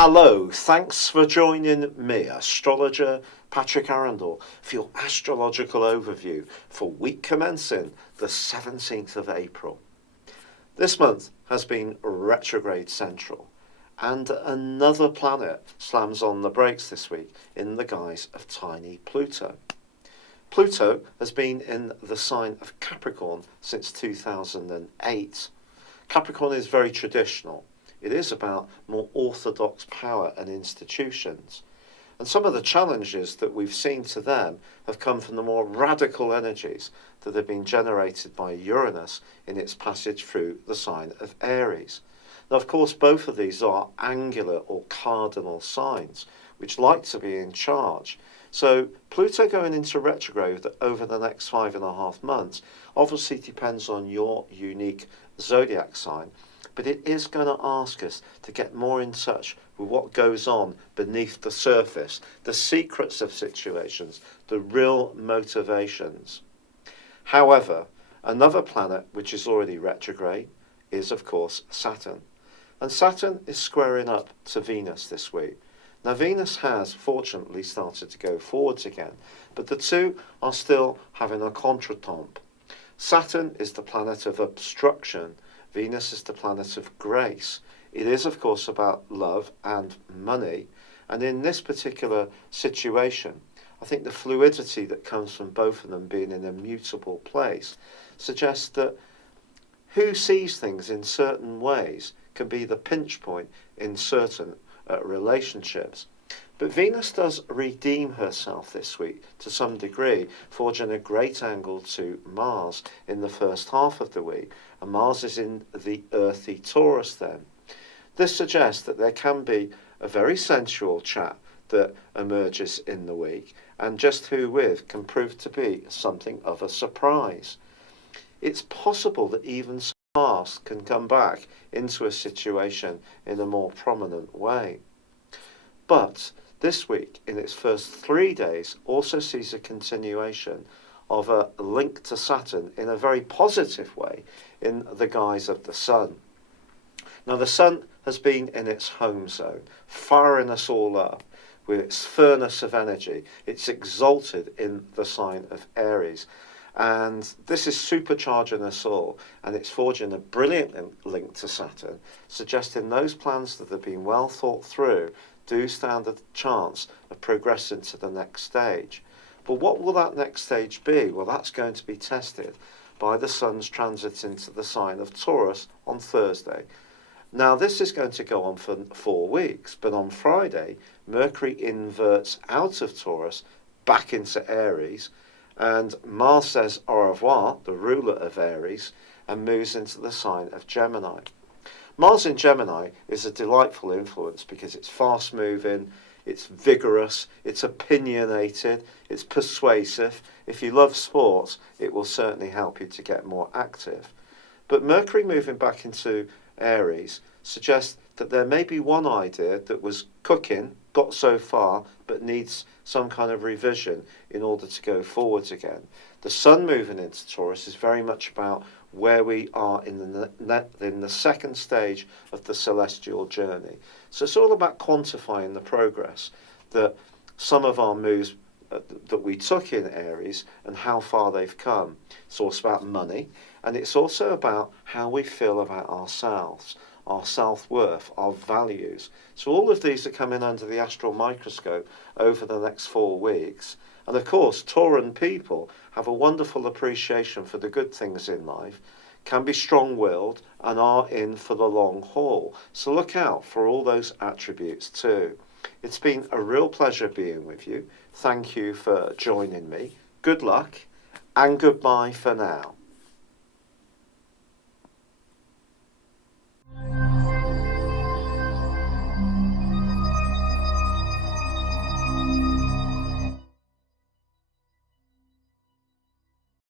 Hello, thanks for joining me, astrologer Patrick Arundell, for your astrological overview for week commencing the 17th of April. This month has been retrograde central, and another planet slams on the brakes this week in the guise of tiny Pluto. Pluto has been in the sign of Capricorn since 2008. Capricorn is very traditional. It is about more orthodox power and institutions. And some of the challenges that we've seen to them have come from the more radical energies that have been generated by Uranus in its passage through the sign of Aries. Now, of course, both of these are angular or cardinal signs, which like to be in charge. So Pluto going into retrograde over the next 5.5 months obviously depends on your unique zodiac sign, but it is going to ask us to get more in touch with what goes on beneath the surface, the secrets of situations, the real motivations. However, another planet which is already retrograde is, of course, Saturn. And Saturn is squaring up to Venus this week. Now, Venus has fortunately started to go forwards again, but the two are still having a contretemps. Saturn is the planet of obstruction. Venus is the planet of grace. It is, of course, about love and money. And in this particular situation, I think the fluidity that comes from both of them being in a mutable place suggests that who sees things in certain ways can be the pinch point in certain relationships. But Venus does redeem herself this week to some degree, forging a great angle to Mars in the first half of the week. And Mars is in the earthy Taurus then. This suggests that there can be a very sensual chat that emerges in the week, and just who with can prove to be something of a surprise. It's possible that even past can come back into a situation in a more prominent way. But this week, in its first 3 days, also sees a continuation of a link to Saturn in a very positive way in the guise of the Sun. Now, the Sun has been in its home zone, firing us all up with its furnace of energy. It's exalted in the sign of Aries. And this is supercharging us all, and it's forging a brilliant link to Saturn, suggesting those plans that have been well thought through do stand a chance of progressing to the next stage. But what will that next stage be? Well, that's going to be tested by the Sun's transit into the sign of Taurus on Thursday. Now, this is going to go on for 4 weeks, but on Friday, Mercury inverts out of Taurus back into Aries, and Mars says au revoir, the ruler of Aries, and moves into the sign of Gemini. Mars in Gemini is a delightful influence because it's fast moving, it's vigorous, it's opinionated, it's persuasive. If you love sports, it will certainly help you to get more active. But Mercury moving back into Aries suggests that there may be one idea that was cooking, got so far, but needs some kind of revision in order to go forwards again. The Sun moving into Taurus is very much about where we are in the second stage of the celestial journey. So it's all about quantifying the progress that some of our moves that we took in Aries and how far they've come. It's also about money, and it's also about how we feel about ourselves, our self-worth, our values. So all of these are coming under the astral microscope over the next 4 weeks. And of course, Tauran people have a wonderful appreciation for the good things in life, can be strong-willed, and are in for the long haul. So look out for all those attributes too. It's been a real pleasure being with you. Thank you for joining me. Good luck, and goodbye for now.